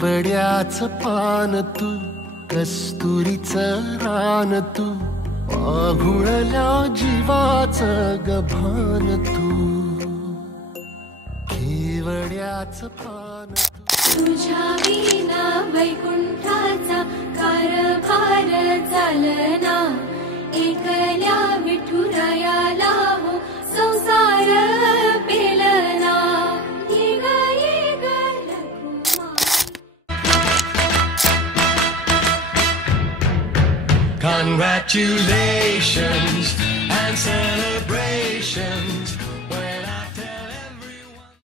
केवड्याचं पान तू, कस्तुरीचं रान तू, पाघुळल्या जीवाचं गभान तू, केवड्याचं पान तू. तुझ्या विना वैकुंठाचा कारभार चालना, एकल्या विठुरायाला हो संसार पेलना. Congratulations and celebrations.